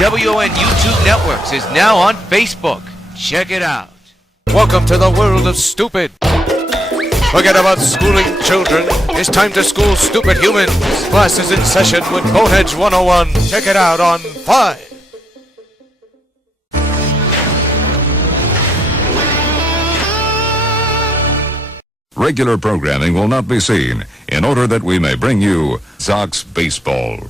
WON YouTube Networks is now on Facebook. Check it out. Welcome to the world of stupid. Forget about schooling children. It's time to school stupid humans. Class is in session with Boneheads 101. Check it out on 5. Regular programming will not be seen in order that we may bring you Sox Baseball.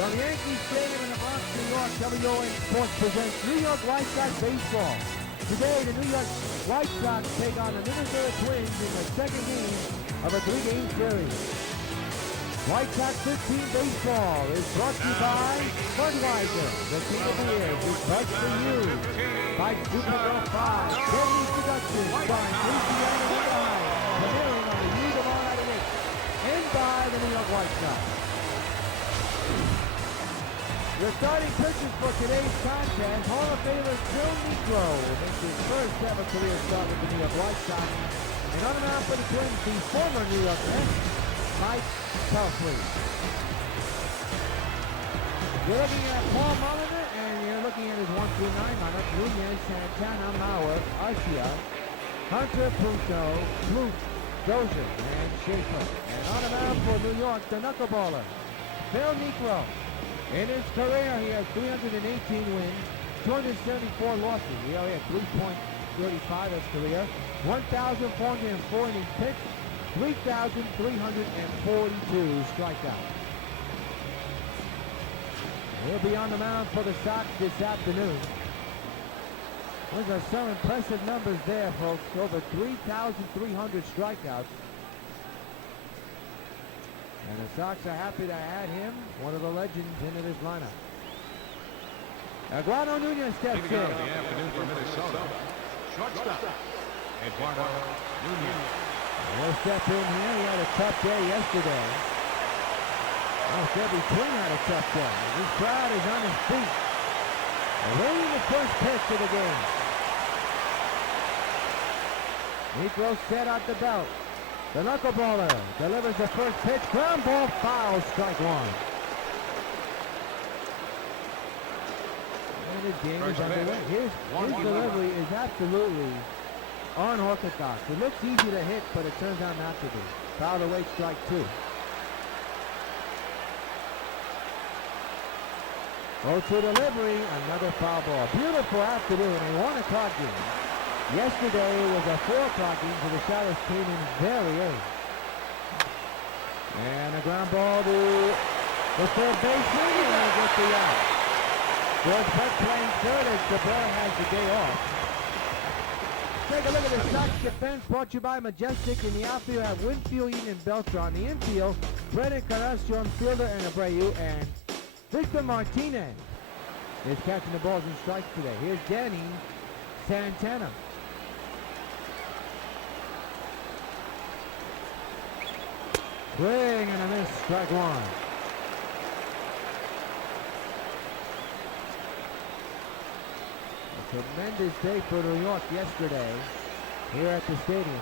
From Yankee Stadium in the Bronx, New York, W.O.N. Sports presents New York White Sox baseball. Today, the New York White Sox take on the Minnesota Twins in the second game of a three-game series. White Sox 15 baseball is brought to you by Budweiser, the king of beers, is buzz for you. By Supergirl 5, Deadly Seduction, starring Luciana Ryan, premiering on the W.O.N and by the New York White Sox. The starting pitchers for today's contest, Hall of Famer Joe Negro will make his first ever career start with the New York White Sox. And on the mound for the Twins, the former New York Mets, Mike Pelfrey. You're looking at Paul Mulliner, and you're looking at his 1-9 lineup. Nunez, Santana, Mauer, Arcia, Hunter, Punto, Luke, Dozier, and Schaefer. And on the mound for New York, the knuckleballer, Phil Niekro. In his career, he has 318 wins, 274 losses. He only had 3.35 his career, 1,404 innings pitched, 3,342 strikeouts. He'll be on the mound for the Sox this afternoon. Those are some impressive numbers there, folks. Over 3,300 strikeouts. And the Sox are happy to add him, one of the legends, into this lineup. Eduardo Nunez steps in. Of the afternoon for Minnesota. Shortstop, Eduardo Nunez. He'll step in here. He had a tough day yesterday. Almost every Twin had a tough day. This crowd is on his feet. Awaiting the first pitch of the game. Negro set out the belt. The knuckleballer delivers the first pitch. Ground ball, foul, strike one. And the game is underway. His delivery is absolutely unorthodox. It looks easy to hit, but it turns out not to be. Foul away, strike two. 0-2 delivery, another foul ball. Beautiful afternoon, a 1 o'clock game. Yesterday was a 4 o'clock game, so the Shadows came in very early. And a ground ball to the third baseman, and they get the out. George Brett playing third as Cabrera has the day off. Take a look at the Sox defense, brought to you by Majestic. In the outfield, have Winfield, Eaton, and Belcher. On the infield, Brennan Carrasco, Fielder, and Abreu, and Victor Martinez is catching the balls and strikes today. Here's Danny Santana. Swing and a miss, strike one. A tremendous day for New York yesterday here at the stadium.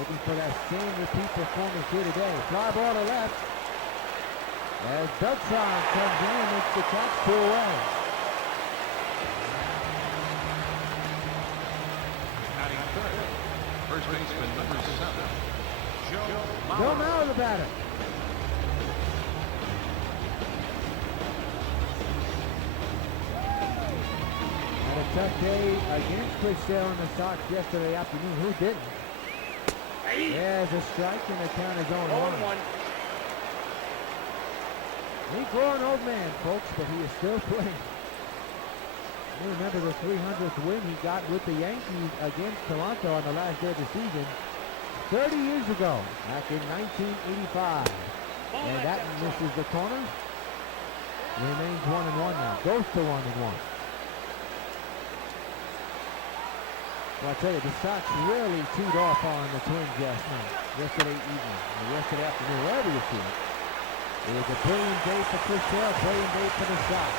Looking for that same repeat performance here today. Fly ball to left. As Beltran comes in and makes the catch 2 away. Batting third, first baseman number 7, Joe Mauer the batter. Had a tough day against Chris Sale and the Sox yesterday afternoon. Who didn't? There's a strike and the count is 0-1. He's growing an old man, folks, but he is still playing. You remember the 300th win he got with the Yankees against Toronto on the last day of the season 30 years ago, back in 1985. And that misses the corner. Remains 1-1 now. Goes to 1-1. Well, I tell you, the Sox really teed off on the Twins yesterday evening, or yesterday afternoon, wherever you see it. It was a brilliant day for Chris Sale, brilliant day for the Sox.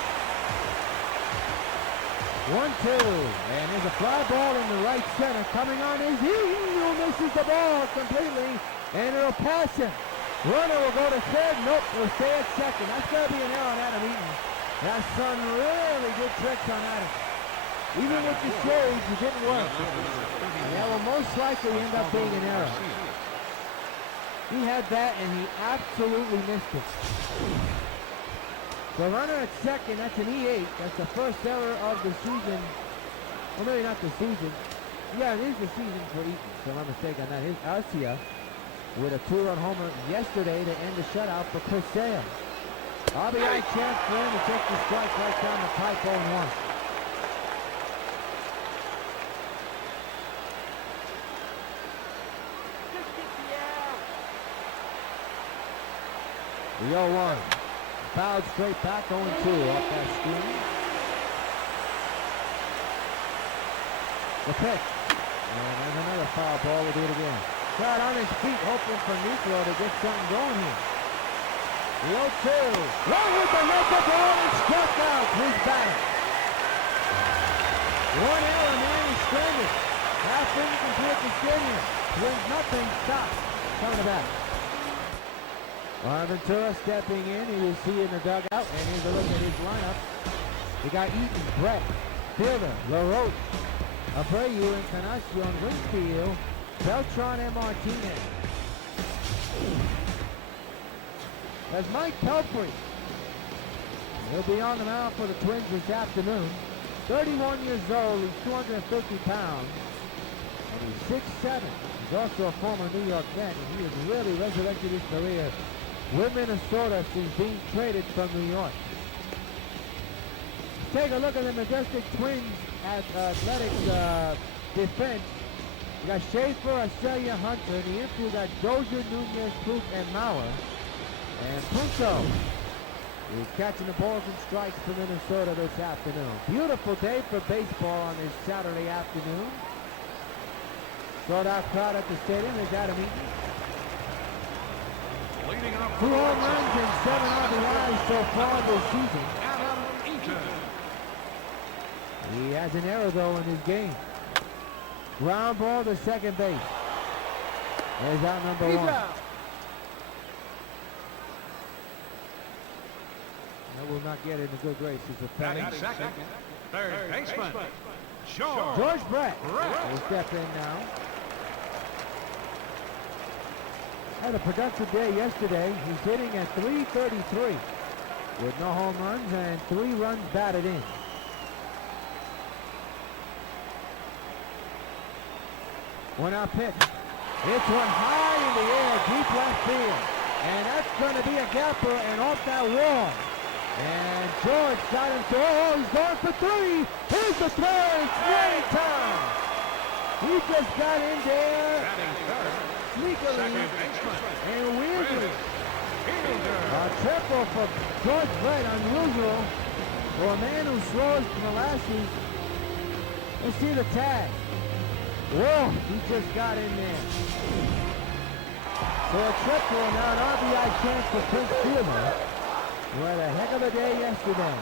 1-2, and there's a fly ball in the right center. Coming on is Eaton, who misses the ball completely, and it'll pass him. Runner will go to third. Nope, will stay at second. That's got to be an error on Adam Eaton. That son really good tricks on Adam. Even with the shades, it didn't work. That will most likely end up being an error. He had that, and he absolutely missed it. The runner at second, that's an E8. That's the first error of the season. Well, maybe not the season. Yeah, it is the season for Eaton, so my mistake on that. Here's Arcia with a 2-run homer yesterday to end the shutout for Chris Sale. RBI chance for him to take the strike right down the pipe 0-1. The 0-1. Fouled straight back, 0-2 off that screen. The pitch. And there's another foul ball. We'll do it again. Got on his feet, hoping for neutral to get something going here. The 0-2. Long with the knuckle ball and struck out. His batter. One error, man, is stranded. Half incomplete to stadium. Wins nothing. Stops. Coming back. Ventura stepping in. He will see in the dugout. And here's a look at his lineup. We got Eaton, Brett, Fielder, LaRoche, Abreu, Encarnacion, Winfield, Beltran, and Martinez. There's Mike Pelfrey. He'll be on the mound for the Twins this afternoon. 31 years old. He's 250 pounds. And he's 6'7". He's also a former New York Met, and he has really resurrected his career with Minnesota since being traded from New York. Take a look at the Majestic Twins athletic defense. We got Schaefer, Acelia, Hunter. In the infield, we got Dozier, Nunez, Kluk, and Mauer. And Punto is catching the balls and strikes for Minnesota this afternoon. Beautiful day for baseball on this Saturday afternoon. Sold out crowd at the stadium. There's Adam Eaton. 2 home runs and 7 RBIs so far this season. He has an error though in his game. Ground ball to second base. There's out number 1. That will not get into good graces with Penny. Second, third baseman, George Brett will step in now. Had a productive day yesterday. He's hitting at .333 with no home runs and 3 runs batted in. One out pitch. It's one high in the air, deep left field. And that's going to be a gapper and off that wall. And George got him to, he's going for 3. Here's the throw, it's winning time. He just got in there sneakily and weirdly. A triple for George Brett, unusual for a man who throws molasses. Let's see the tag. Whoa, he just got in there. So a triple, now an RBI chance for Prince Fielder. Who had a heck of a day yesterday.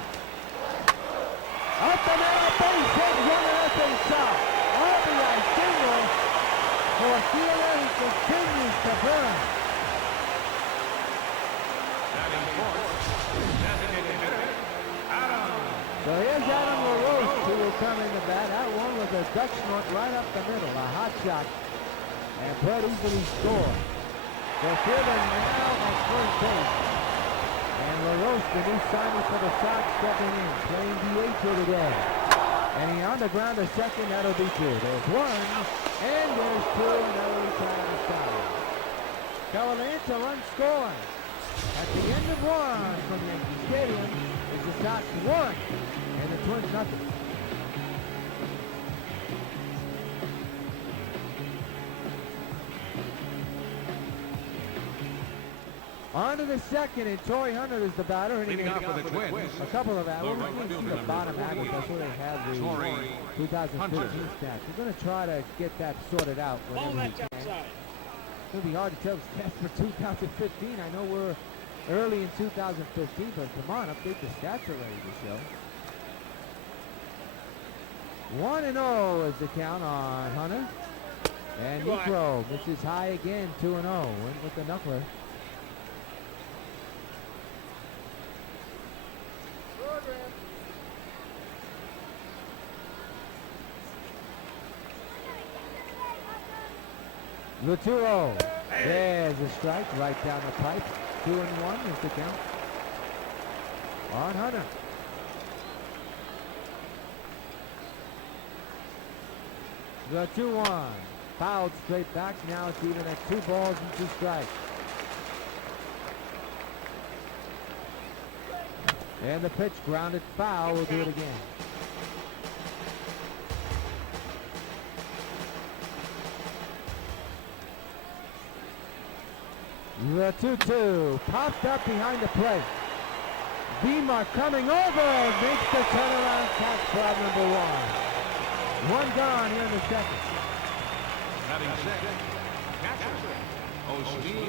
Up the middle, base hit, 1-0 shot. RBI single for Fielder, who continues to burn. So here's Adam LaRoche, who will come in the bat. That one was a Dutch smoke right up the middle, a hot shot. And Brett easily scored. So Fielder now at first base. And LaRoche, the new signing for the Sox, stepping in, playing DH here today. And he on the ground a second, that'll be 2. There's 1, and there's 2, and that'll retire the side. Cavalanta run scoring at the end of one from Yankee Stadium. It's the Sox 1 and the Twins nothing. On to the second, and Torrey Hunter is the batter. And Leading off for the Twins. a couple of hours. The We're right going to see fielder, the number bottom average. 48, That's where they have the Torrey 2015 Hunter. stats. We're going to try to get that sorted out whenever we can. It's going to be hard to tell the stats for 2015. I know we're early in 2015, but come on, update the stats already to show. 1-0 is the count on Hunter. And Negro misses high again, 2-0. Went with the knuckler. The 2-0. There's a strike right down the pipe. 2-1 is the count on Hunter. The 2-1. Fouled straight back. Now it's even at 2 balls and 2 strikes. And the pitch grounded foul. We'll do it again. The 2-2 popped up behind the plate. Beamer coming over makes the turnaround catch for out number 1. 1 gone here in the second. Batting second, catcher, Osni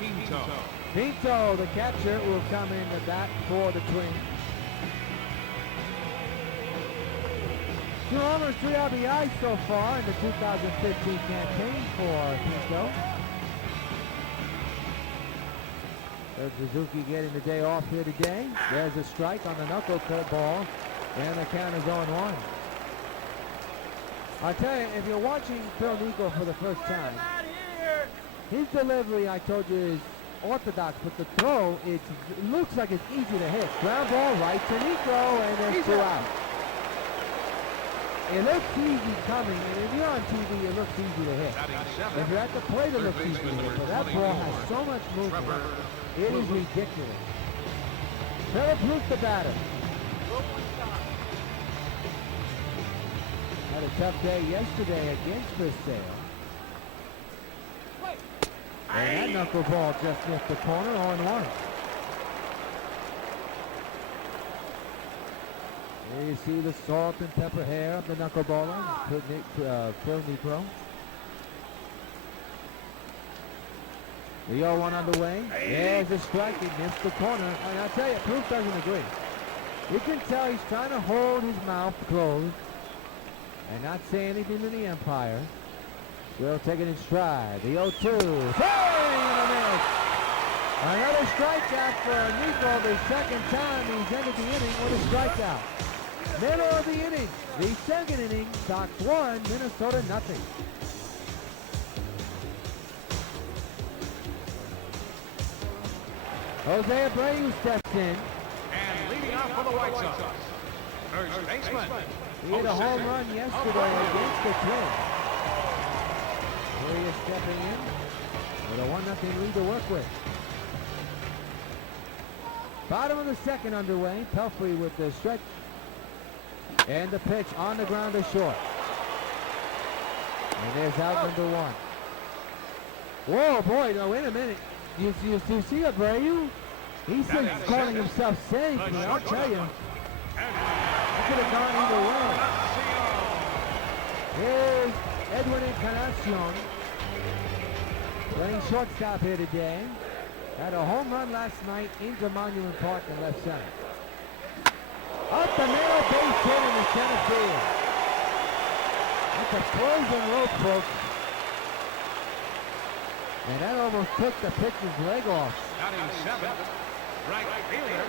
Pinto. Pinto, the catcher, will come in to bat for the Twins. 2 homers, 3 RBIs so far in the 2015 campaign for Pinto. There's Suzuki getting the day off here today. There's a strike on the knuckle curveball, and the count is 0-1. I'll tell you, if you're watching Phil Nico for the first time, his delivery, I told you, is orthodox, but the throw, it looks like it's easy to hit. Ground ball right to Nico, and there's 2 out. It looks easy coming, and if you're on TV, it looks easy to hit. If you're at the plate, it looks easy to hit, but that ball has so much movement. It is ridiculous. Philip Root, the batter. Had a tough day yesterday against Chris Sale. And that knuckleball just missed the corner, 0-1. There you see the salt and pepper hair of the knuckleballer, Phil Negro. The 0-1 underway. There's a strike. He missed the corner. And I'll tell you, Proof doesn't agree. You can tell he's trying to hold his mouth closed and not say anything to the umpire. Will taking his stride. The 0-2. Swing and a miss. Another strikeout for Nico. The second time he's ended the inning with a strikeout. Middle of the inning. The second inning. Sox 1, Minnesota nothing. Jose Abreu steps in. And leading off for the White Sox, first baseman. He hit a home run yesterday against the Twins. Rios stepping in with a 1-0 lead to work with. Bottom of the second underway. Pelfrey with the stretch. And the pitch on the ground is short. And there's out number 1. Whoa, boy, no, wait a minute. You see Abreu? He's calling himself safe, but I'll tell you. He could have gone either way. Here's Edwin Encarnacion playing shortstop here today. Had a home run last night into Monument Park in left center. Up the middle, base hit in the center field. That's a frozen rope, folks. And that almost took the pitcher's leg off. Batting seventh, right fielder,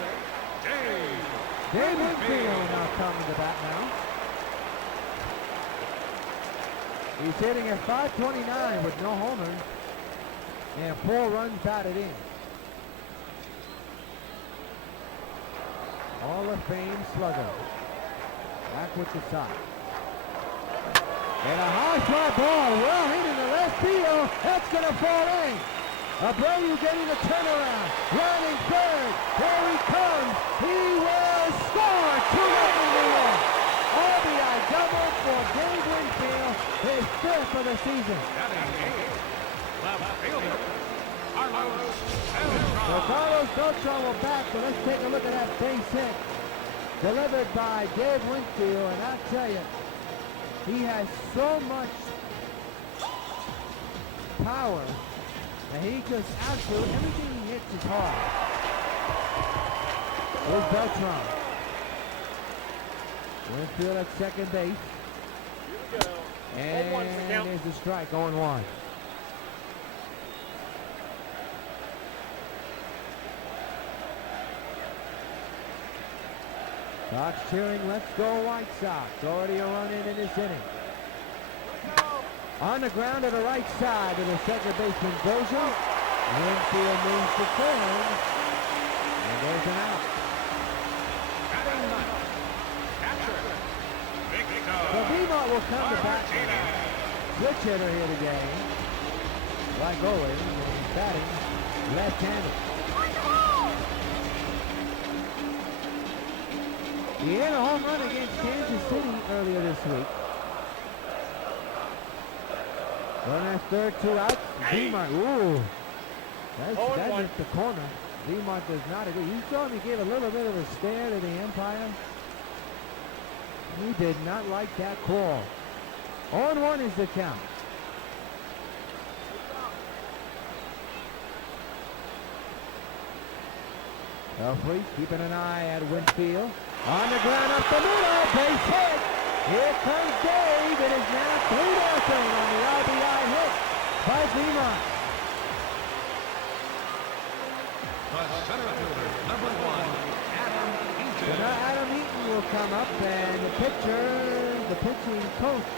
Dave Winfield now coming to bat now. He's hitting at .529 with no homers and 4 runs batted in. Hall of Fame slugger. Back with the Sox. And a high fly ball, well hit in the left field. That's going to fall in. Abreu getting the turnaround. Running third. Here he comes. He will score. 2-0 New York. RBI double for Dave Winfield. His fifth of the season. Left fielder, Carlos So Carlos Beltran will bat, but let's take a look at that base hit delivered by Dave Winfield, and I'll tell you, he has so much power that he just absolutely everything he hits is hard. Here's Beltran. Winfield at second base. And there's the strike, 0-1. Sox cheering, let's go White Sox. Already a run in this inning. On the ground to the right side of the second baseman Dozier. Winfield moves to third. And there's an out. So Vimont will come to bat. Switch hitter here today. Like always, he's batting left-handed. He had a home run against Kansas City earlier this week. Runner at third, 2 outs. Vimont, ooh. That's hit the corner. Vimont does not agree. You saw him, he gave a little bit of a stare to the umpire. He did not like that call. 0-1 is the count. Elfrey keeping an eye at Winfield. On the ground up the middle, base hit. Here comes Dave. It is now 3-0 on the RBI hit by Vimont. The center fielder, number 1, Adam Eaton. So now Adam Eaton will come up, and the pitching coach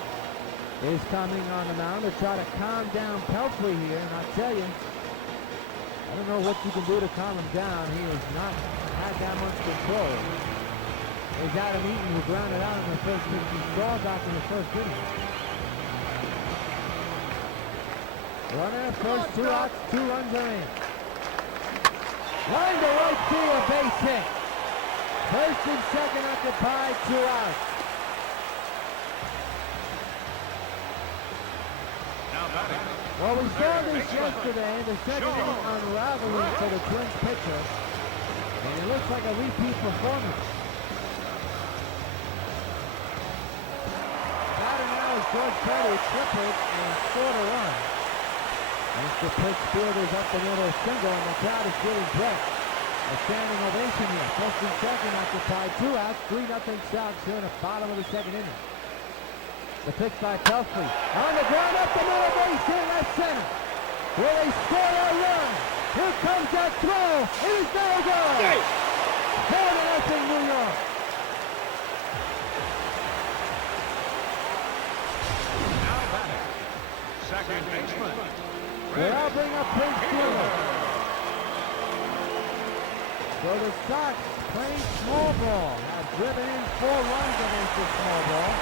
is coming on the mound to try to calm down Pelfrey here. And I'll tell you, I don't know what you can do to calm him down. He has not had that much control. There's Adam Eaton, who grounded out in the first pitch. He saw back in the first inning. Runner at first, 2 outs, 2 runs are in. Line to right field, base hit. First and second occupied, 2 outs. Now batting. Well, we saw this yesterday, the second inning unraveling for the Twins pitcher, and it looks like a repeat performance. Batter now is George Perry, tripled and scored a run. As the pitch fielders up the middle single, and the crowd is getting breath. A standing ovation here. First and second occupied, 2 outs, 3-0 Sox here in the bottom of the second inning. The pitch by Pelfrey. On the ground up the middle, base hit left center. Will they score a run? Here comes that throw. It is no good. 4-0 New York. Now batting. Second baseman. Well, I'll bring up Prince Fielder. So the Sox playing small ball have driven in 4 runs against the small ball.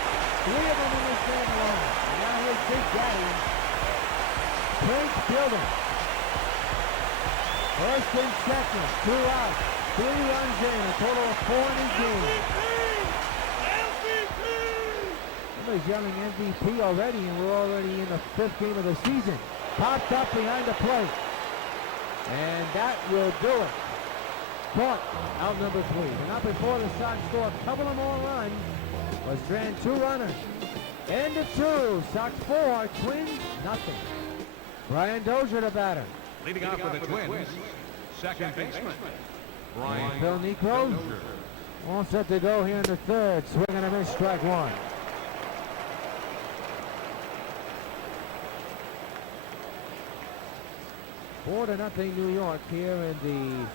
3 of them in this game alone. And now here's Big Daddy. Prince Fielder. First and second, 2 outs, 3 runs in, a total of 4 in his game. Somebody's yelling MVP already, and we're already in the 5th game of the season. Popped up behind the plate. And that will do it. Caught out number 3. And not before the Sox score a couple of more runs. Was strand 2 runners. End of 2. Sox 4, Twins nothing. Brian Dozier the batter. Leading off for the Twins. Second baseman. Brian Phil Necro. All set to go here in the 3rd. Swing and a miss, strike 1. Four to nothing New York here in the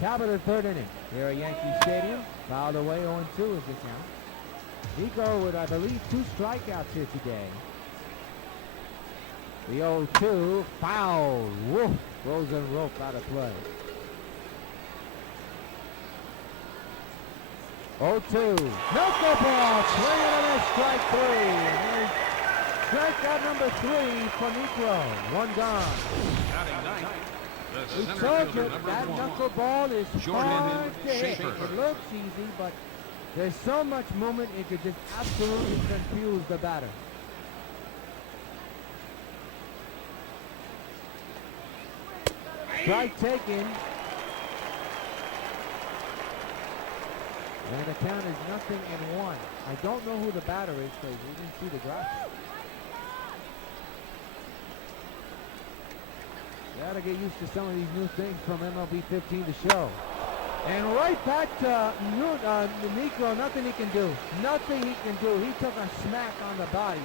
top of the 3rd inning. Here at Yankee Stadium. Fouled away, 0-2 is the count. Nico with, I believe, 2 strikeouts here today. The 0-2, foul. Woof. Rosen rope out of play. 0-2. Knuckleball. Swing and a miss, strike 3. And there's Strikeout number 3 for Negro. One gone. Batting ninth, the We center told fielder, you number that 1. knuckleball is Jordan hard to hit. Schaefer. It looks easy, but there's so much movement it could just absolutely confuse the batter. Strike taken. And the count is 0-1. I don't know who the batter is because we didn't see the graphic. Gotta get used to some of these new things from MLB 15 to show. And right back to Nico, nothing he can do. Nothing he can do. He took a smack on the body.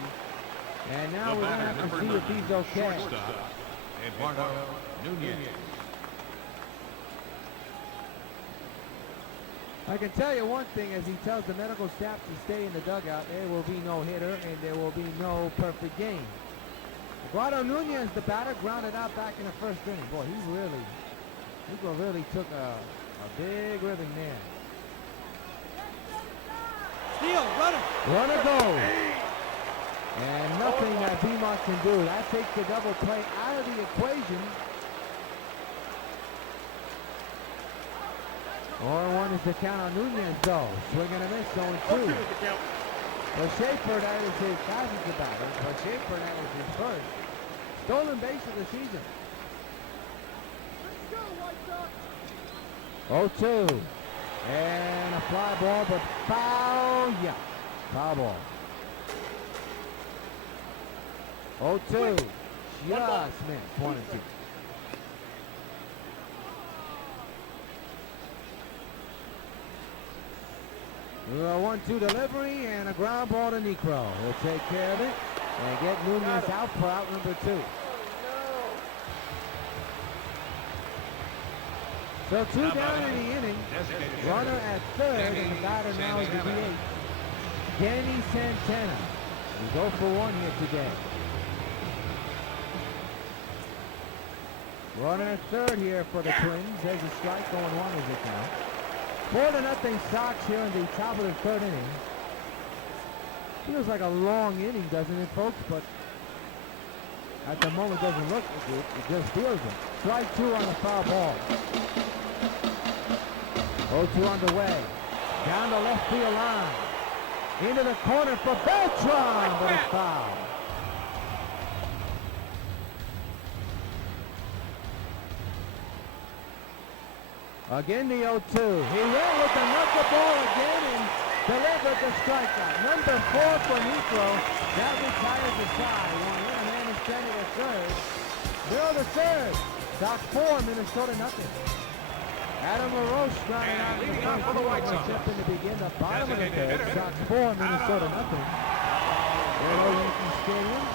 And now we're gonna have to see if he's okay. Shortstop, Eduardo Nunez. I can tell you one thing, as he tells the medical staff to stay in the dugout, there will be no hitter and there will be no perfect game. Eduardo Nunez, the batter, grounded out back in the first inning. Boy, Nico really took a big ribbon there. Steal, runner. Runner goes. And nothing that B-Mark can do. That takes the double play out of the equation. 0-1 is the count on Nunez, though. Swing and a miss, 0-2. Well, Schaefer, that is his passenger batter. But Schaefer, that is his first stolen base of the season. Let's go, White Sox. 0-2. And a fly ball, but foul. Yeah, foul ball. 0-2. Just missed. 1-2. 1-2 delivery and a ground ball to Necro. He'll take care of it and get Nunez out for out number 2. So 2 down in the inning. Runner at third, and the batter now is the DH. Danny Santana. He's 0 for 1 here today. Runner at third here for the Twins. There's a strike, 0-1 as it now. 4-0 Sox here in the top of the third inning. Feels like a long inning, doesn't it, folks? But at the moment, it doesn't look like it. It just feels it. Strike 2 on the foul ball. 0-2 underway. Down the left field line. Into the corner for Beltran, but it's foul. Again, the 0-2. He went with the knuckleball again and delivered the strikeout. Number 4 for Necro. That retires the side. One man is standing at third. Middle to third. Sox 4, Minnesota nothing. Adam LaRoche grounding out in the first for the White Sox. Something to begin the bottom of the third. Sox 4, Minnesota nothing. At Old Yankee Stadium.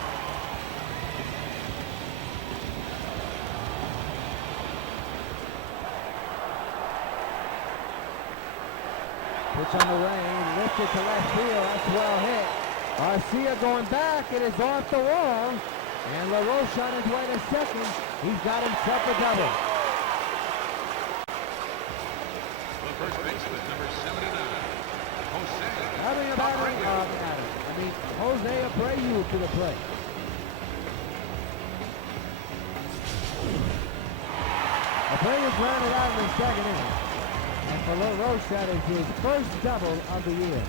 Pitch on the way, lifted to left field, that's well hit. Arcia going back, it is off the wall. And LaRoche on his way to second. He's got himself a double. The first baseman, number 79, Jose. Having a battery of Jose Abreu to the plate. Abreu's rounded out in the second inning. And for LaRoche, that is his first double of the year.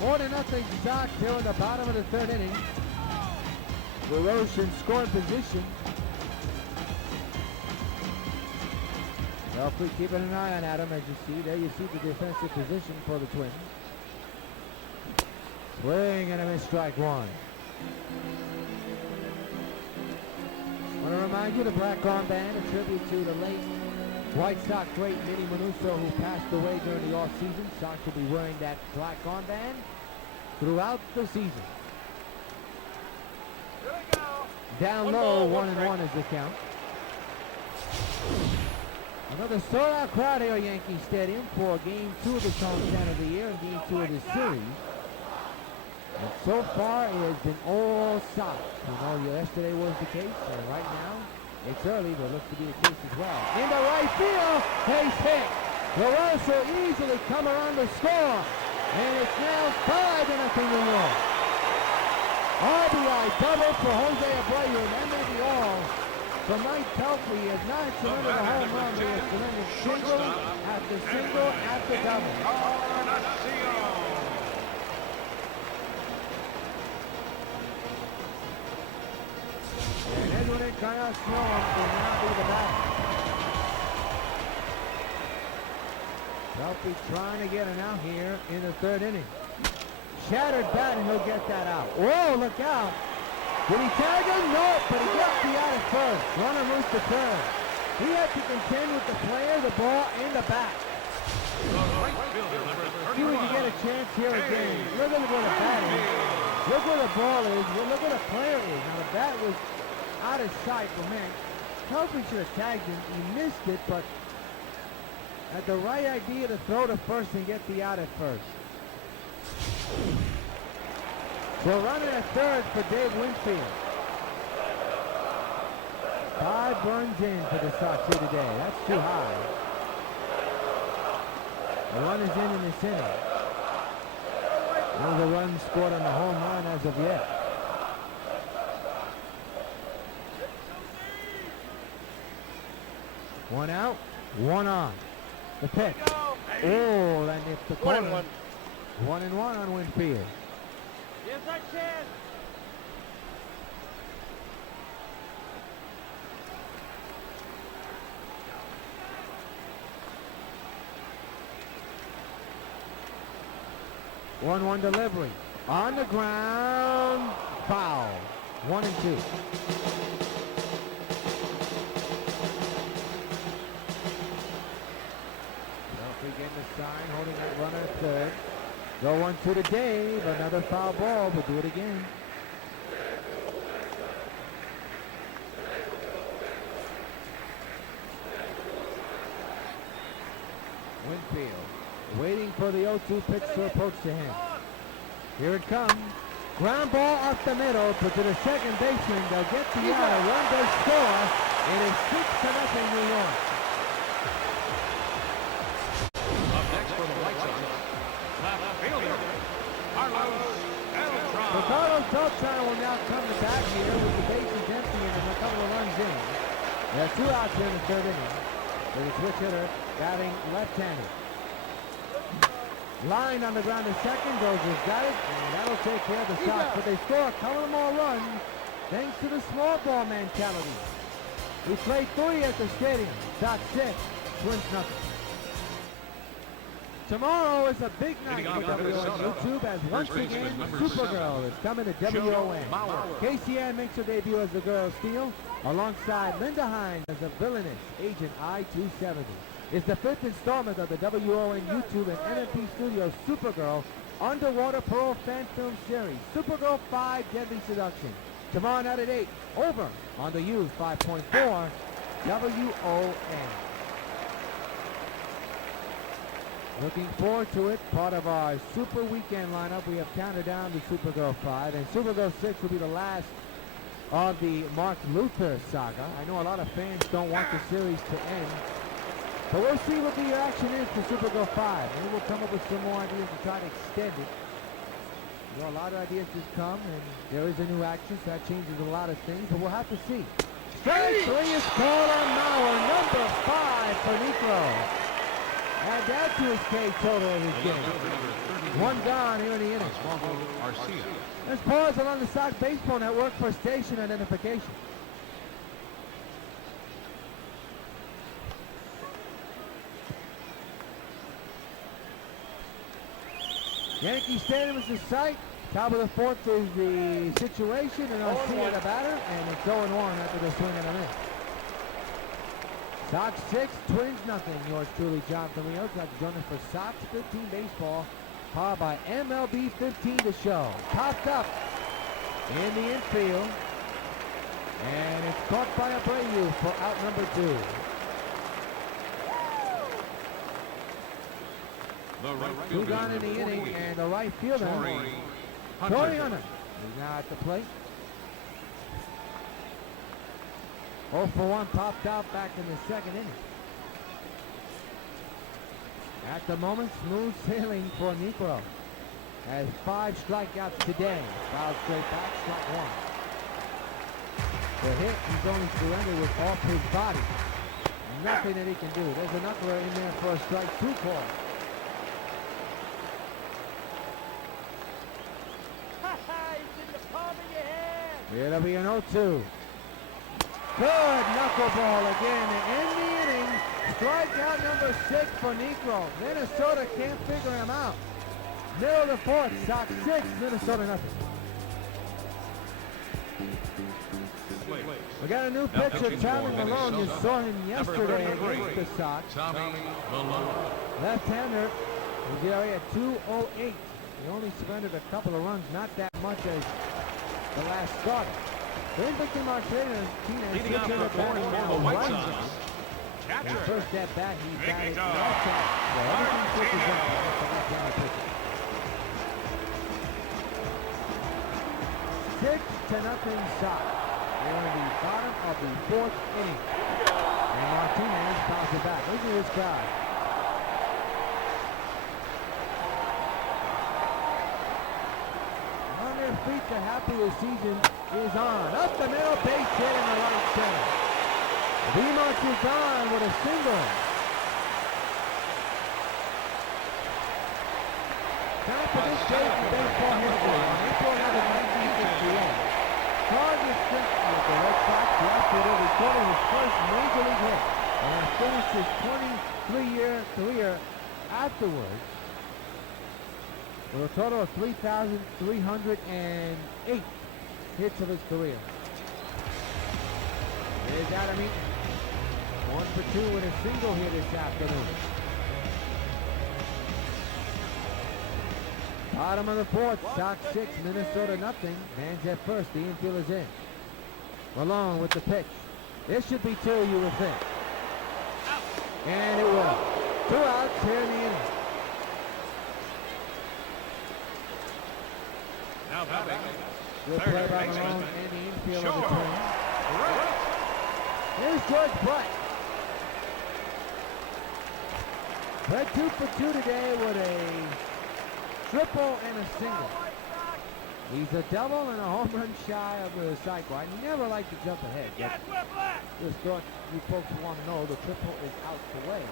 Four to nothing Sox here in the bottom of the third inning. LaRoche in scoring position. Well, keeping an eye on Adam, as you see. There you see the defensive position for the Twins. Swing and a miss, strike 1. I want to remind you the Black Armband, a tribute to the late White Sox great Minnie Manuso, who passed away during the off-season. Sox will be wearing that black armband throughout the season. Here we go. Down low, 1-1 is the count. Another sold-out crowd here at Yankee Stadium for Game 2 of the homestand of the year and Game 2 of this series. And so far, it has been all Sox. You know, yesterday was the case, and right now, it's early, but it looks to be the case as well. Into right field, base hit. Rios will easily come around the score. And it's now 5-0 New York. RBI double for Jose Abreu, and that may be all. From Mike Pelfrey has not surrendered a home run, but he has surrendered single after double. And Edwin Encarnacion will now be the batter. Pelfrey trying to get an out here in the third inning. Shattered bat, and he'll get that out. Whoa, look out. Did he tag him? No, but he gets the out at first. Runner moves to third. He had to contend with the player, the ball, and the bat. See if we can get a chance here again. Look at where the bat is. Look where the ball is. Look where the player is. Now the bat was out of sight for man. Pelfrey should have tagged him. He missed it, but had the right idea to throw to first and get the out at first. So running at third for Dave Winfield. 5 runs in for the Sox here today. That's too high. The run is in this inning. No run scored on the home run as of yet. One out, one on. The pitch. Oh, that nipped the corner. 1-1 on Winfield. Yes, I can. One delivery. On the ground. Foul. 1-2. Again the sign, holding that runner at third. Go 1-2 to Dave. Another foul ball, but do it again. Winfield waiting for the 0-2 pitch to approach to him. Here it comes. Ground ball up the middle, but to the second baseman. They'll get the out. A run does score. It is 6-0 New York. Up next for the White Sox, left fielder, So Carlos Beltran will now come to bat here with the bases empty and a couple of runs in. There are 2 outs here in the third inning. With a switch hitter batting left-handed. Line on the ground to second. Dozier's got it, and that'll take care of the Sox. But they score a couple of more runs thanks to the small ball mentality. We played 3 at the stadium. Sox 6, Twins nothing. Tomorrow is a big night for W.O.N. YouTube as once again Supergirl is coming to W.O.N. KCN makes her debut as the Girl of Steel alongside Linda Hines as a villainous Agent I-270. It's the 5th installment of the W.O.N. YouTube and NMP Studios Supergirl Underwater Parole fan film series, Supergirl 5 Deadly Seduction. Tomorrow night at 8, over on the U 5.4 WON. Looking forward to it. Part of our Super Weekend lineup, we have counted down to Supergirl 5, and Supergirl 6 will be the last of the Mark Luther saga. I know a lot of fans don't want the series to end, but we'll see what the reaction is to Supergirl 5. Maybe we'll come up with some more ideas to try to extend it. You know, a lot of ideas just come, and there is a new actress. That changes a lot of things, but we'll have to see. Strike 3 is called on Mauer, number 5 for Necro. Add that to his K total of his game. 1 gone here in the inning. Let's pause along the Sox Baseball Network for station identification. Yankee Stadium is the site. Top of the 4th is the situation, and I'll see the batter, and it's 0-1 after the swing and a miss. Sox 6, Twins nothing. Yours truly, Jonathan Rios. Got to join us for Sox 15 Baseball, powered by MLB 15 The Show. Popped up in the infield, and it's caught by Abreu for out number 2. Two gone in the inning, and the right fielder, Torrey Hunter, is now at the plate. 0 for 1 popped out back in the second inning. At the moment, smooth sailing for Negro. Has 5 strikeouts today. Fouled straight back, strike 1. The hit, he's only surrendered with off his body. Nothing that he can do. There's a knuckler in there for a strike 2 call. It's in the palm of your hand. It'll be an 0-2. Good knuckleball again to end the inning. Strikeout number 6 for Negro. Minnesota can't figure him out. Middle of the 4th, Sox 6, Minnesota nothing. We got a new pitcher, Tommy Malone. You saw him yesterday against the Sox. Left-hander. His ERA at 2.08. He only surrendered a couple of runs, not that much as the last starter. Then Victor Martinez, Leading off for the White Sox. His first at bat, he batted left-hand. So everything switches up against the left-handed pitcher. 6-0 Sox. They're in the bottom of the 4th inning. And Martinez fouls it back. Look at this guy. On their feet, the happy the season is on. Up the middle, base hit in the right center. Vimont is on with a single. Time for this day in baseball history. On April 11, 1968. Charlie Simpson of the Red Sox yesterday recorded his first major league hit and finished his 23-year career afterwards with a total of 3,308 hits of his career. Here's Adam Eaton. 1 for 2 with a single here this afternoon. Bottom of the 4th, Sox 6, Minnesota nothing. Man's at first, the infield is in. Malone with the pitch. This should be 2, you would think. And it will. 2 outs here in the inning. Now batting. Good play by Malone and the infield of the Twins. Here's George Brett. Brett 2 for 2 today with a triple and a single. He's a double and a home run shy of the cycle. I never like to jump ahead. Yes, we're black. Just thought you folks want to know the triple is out the way.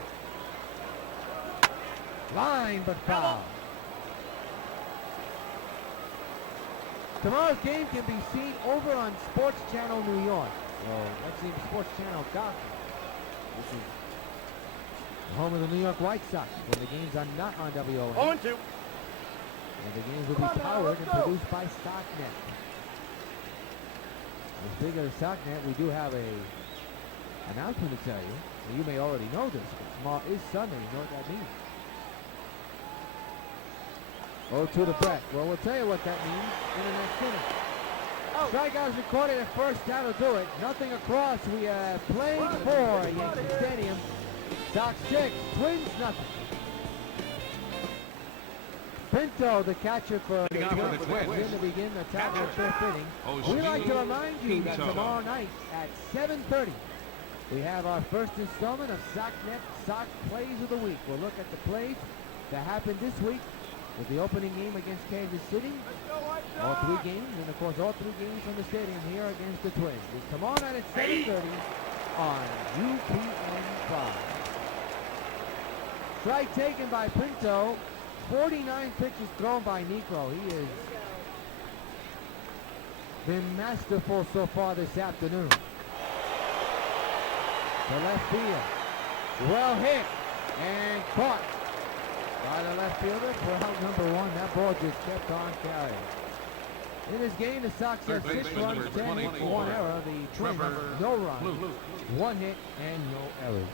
Line but foul. Tomorrow's game can be seen over on Sports Channel New York. Well, let's see Sports Channel Gotham. This is the home of the New York White Sox when the games are not on WON. 0-2. And the games will be powered and produced by StockNet. And speaking of StockNet, we do have a announcement to tell you. You may already know this, but tomorrow is Sunday. You know what that means. 0-2 to Brett. Well, we'll tell you what that means in the next inning. Strikeouts recorded at first. That'll do it. Nothing across. We are playing for Yankee Stadium. Sox 6, Twins nothing. Pinto, the catcher for the Twins, in to begin the top of the 5th inning. We'd like to remind you that tomorrow night at 7:30, we have our first installment of SockNet Sox Plays of the Week. We'll look at the plays that happened this week with the opening game against Kansas City. All 3 games, and of course all 3 games from the stadium here against the Twins. It's tomorrow night at 7:30 on UPN 5. Strike taken by Pinto. 49 pitches thrown by Negro. He has been masterful so far this afternoon. To left field. Well hit and caught by the left fielder for out number 1. That ball just kept on carrying. In this game, the Sox have 6 runs, 10 hits, 1 error. The Twins, no runs, 1 hit, and no errors.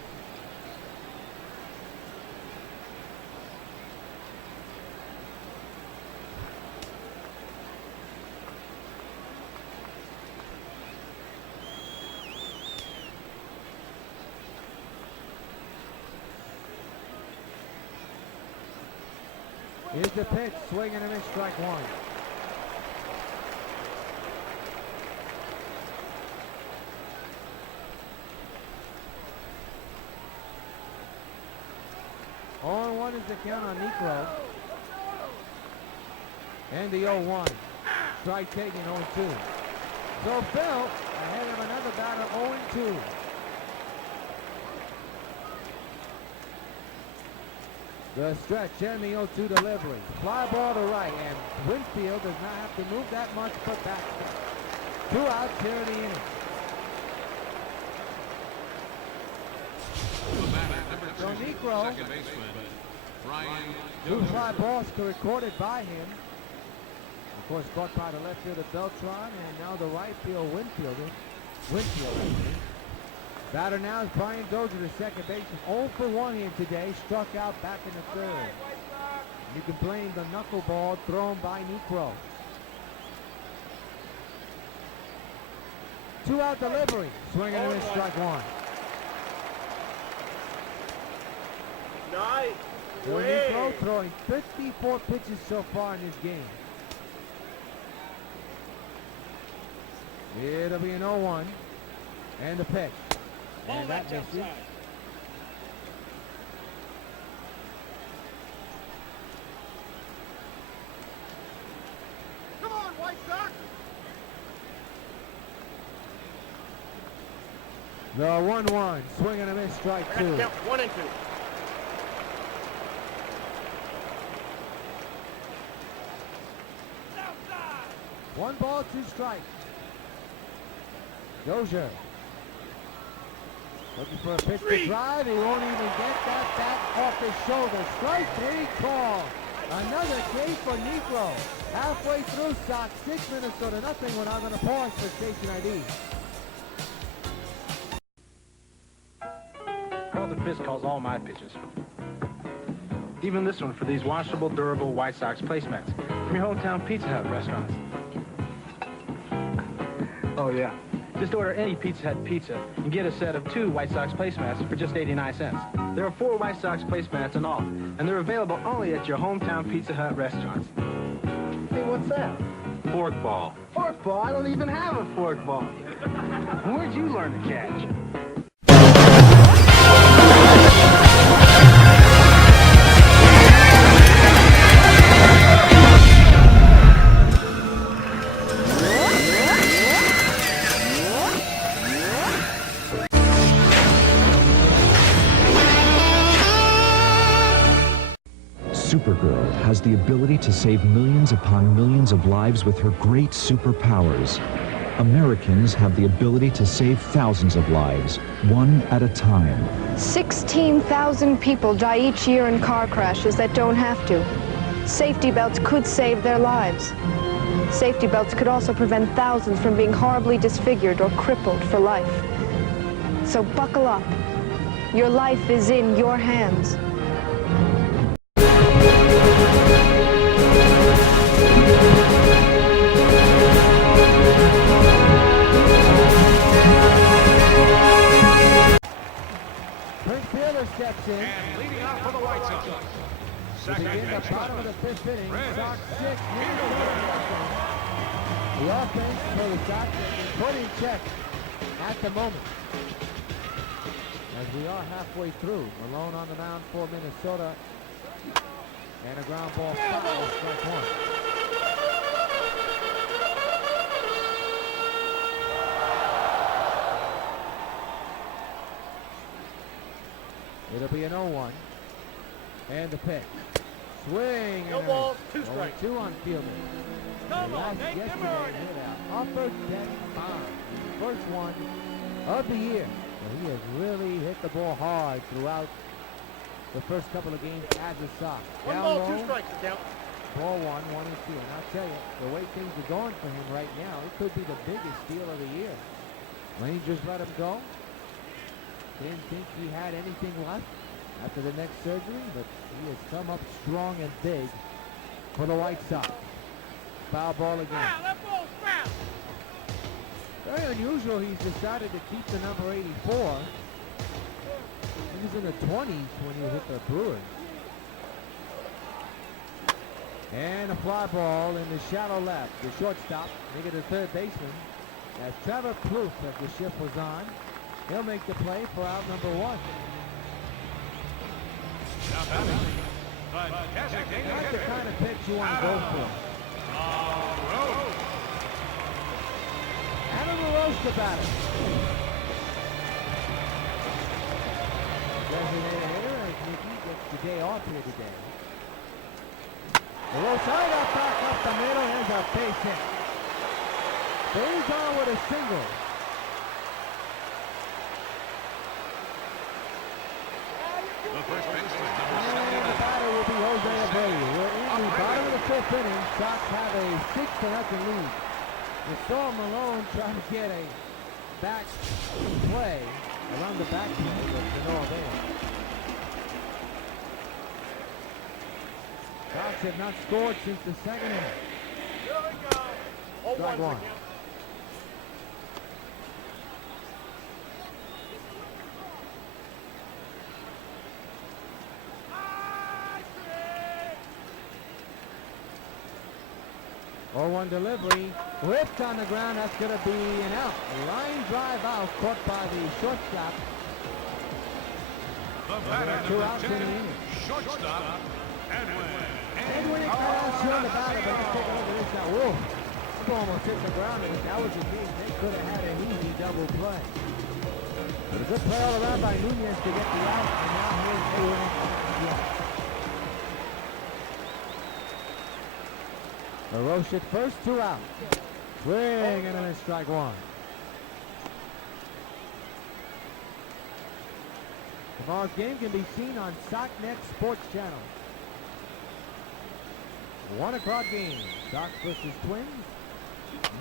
Here's the pitch, swing and a miss, strike 1. 0-1 is the count on Necro. And the 0-1. Strike taken, 0-2. So Bell ahead of another batter, 0-2. The stretch and the 0-2 delivery. Fly ball to right, and Winfield does not have to move that much, but back. 2 outs here in the inning. So Necro, Second baseman, Brian 2 fly balls recorded by him. Of course, caught by the left fielder Beltran, and now the right field Winfield. Batter now is Brian Dozier, the second baseman. 0 for 1 here today. Struck out back in the third. You can blame the knuckleball thrown by Necro. 2-out delivery. Swing and a miss, strike 1. Nice. So Necro throwing 54 pitches so far in this game. It'll be an 0-1. And the pitch. And that misses. Come on, White Sox. The 1-1. Swing and a miss, strike 2. Count 1 and 2. Outside. 1 ball, 2 strikes. Dozier. Looking for a pitch to drive. He won't even get that back off his shoulder. Strike 3 call. Another K for Necro. Halfway through, Sox 6, Minnesota nothing. We're now going to pause for station ID. Carlton Fisk calls all my pitches. Even this one for these washable, durable White Sox placemats from your hometown Pizza Hut restaurants. Oh, yeah. Just order any Pizza Hut pizza and get a set of 2 White Sox placemats for just 89 cents. There are 4 White Sox placemats in all, and they're available only at your hometown Pizza Hut restaurants. Hey, what's that? Fork ball. Fork ball? I don't even have a fork ball. Where'd you learn to catch? Supergirl has the ability to save millions upon millions of lives with her great superpowers. Americans have the ability to save thousands of lives, one at a time. 16,000 people die each year in car crashes that don't have to. Safety belts could save their lives. Safety belts could also prevent thousands from being horribly disfigured or crippled for life. So buckle up. Your life is in your hands. Steps in. And leading off for the White Sox. Second Begin the bottom of the 5th inning. Sox 6, Minnesota nothing. The offense for the Sox is put in check at the moment. As we are halfway through, Malone on the mound for Minnesota. And a ground ball foul, strike 1. It'll be an 0-1. And the pitch. Swing. No balls, 2 strikes. 2 on fielder. Come on, make them earn it. Hit out. Upper deck bomb. First one of the year. So he has really hit the ball hard throughout the first couple of games as a Sox. 1 Down ball, low, 2 strikes. Count. Ball 1, 1 and 2. And I'll tell you, the way things are going for him right now, it could be the biggest steal of the year. Rangers let him go. Didn't think he had anything left after the neck surgery, but he has come up strong and big for the White Sox. Foul ball again. Wow, that ball's foul. Very unusual he's decided to keep the number 84. He was in the 20s when he hit the Brewers. And a fly ball in the shallow left. The shortstop, make it the third baseman. As Trevor Plouffe, as the shift was on, he'll make the play for out number 1. Now batting, the designated That's the hitter, kind of pitch you want to go for. Adam LaRoche the batter. Designated hitter as Mickey gets the day off here today. LaRoche side up, back up the middle. There's a base hit. Stays on with a single. the first baseman, And the batter will be Jose Abreu. We're in the bottom of the fifth inning. Sox have a 6-0 lead. You saw Malone trying to get a back play around the back play, but to no avail. Sox have not scored since the second inning. Here we go. Strike one. Oh, one delivery, whipped on the ground. That's going to be an out. Line drive out, caught by the shortstop. the batter, Two number outs in the 10, inning. shortstop, Edwin Encarnacion, the batter, but let's take a look at this now. Whoa, this almost hit the ground, and if that was the case, they could have had an easy double play. But a good play all around by Nunez to get the out, and now here's Edwin Encarnacion. LaRoche at first, 2 out. Swing and a miss, strike one. Tomorrow's game can be seen on SockNet Sports Channel. 1 o'clock game. Sox versus Twins.